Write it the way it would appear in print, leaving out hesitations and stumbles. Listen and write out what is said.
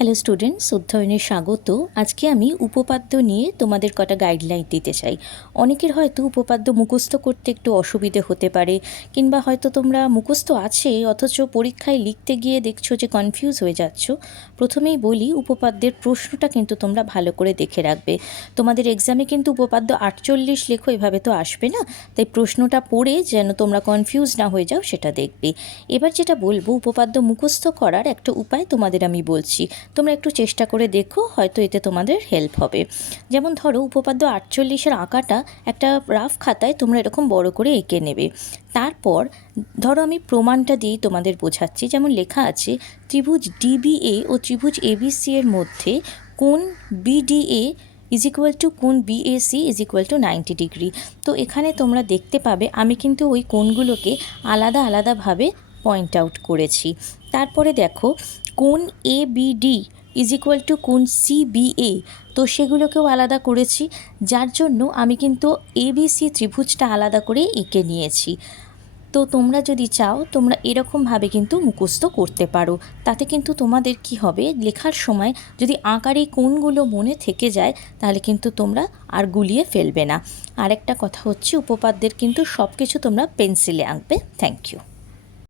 Hello students, অধ্যয়নে স্বাগত। আজকে আমি উপপাদ্য নিয়ে তোমাদের কটা গাইডলাইন দিতে চাই। অনেকের হয়তো উপপাদ্য মুখস্থ করতে একটু অসুবিধে হতে পারে, কিংবা হয়তো তোমরা মুখস্থ আছে অথচ পরীক্ষায় লিখতে গিয়ে দেখছো যে কনফিউজ হয়ে যাচ্ছ। প্রথমেই বলি, উপপাদ্যের প্রশ্নটা কিন্তু তোমরা ভালো করে দেখে রাখবে। তোমাদের এক্সামে কিন্তু উপপাদ্য 48 লেখো এভাবে তো আসবে না, তাই প্রশ্নটা পড়ে যেন তোমরা কনফিউজ না হয়ে যাও সেটা দেখবে। এবার যেটা বলবো, উপপাদ্য মুখস্থ করার একটা উপায় তোমাদের আমি বলছি, তোমরা একটু চেষ্টা করে দেখো, হয়তো এতে তোমাদের হেল্প হবে। যেমন ধরো, উপপাদ্য 48-এর আঁকাটা একটা রাফ খাতায় তোমরা এরকম বড় করে এঁকে নেবে। তারপর ধরো আমি প্রমাণটা দিয়েই তোমাদের বোঝাচ্ছি। যেমন লেখা আছে, ত্রিভুজ ডিবিএ ও ত্রিভুজ এবিসি এর মধ্যে কোণ বিডিএ ইজ ইকুয়াল টু কোণ BAC is equal to 90 degree. তো এখানে তোমরা দেখতে পাবে আমি কিন্তু ওই কোণগুলোকে আলাদা আলাদাভাবে পয়েন্ট আউট করেছি। তারপরে দেখো, কোণ এ বিডি ইজ ইকুয়াল টু কোণ সিবিএ, তো সেগুলোকেও আলাদা করেছি, যার জন্য আমি কিন্তু এবিসি ত্রিভুজটা আলাদা করে এঁকে নিয়েছি। তো তোমরা যদি চাও তোমরা এরকমভাবে কিন্তু মুখস্থ করতে পারো। তাতে কিন্তু তোমাদের কি হবে, লেখার সময় যদি আঁকার এই কোণগুলো মনে থেকে যায় তাহলে কিন্তু তোমরা আর গুলিয়ে ফেলবে না। আরেকটা কথা হচ্ছে, উপপাদ্যের কিন্তু সব কিছু তোমরা পেন্সিলে আঁকবে। Thank you.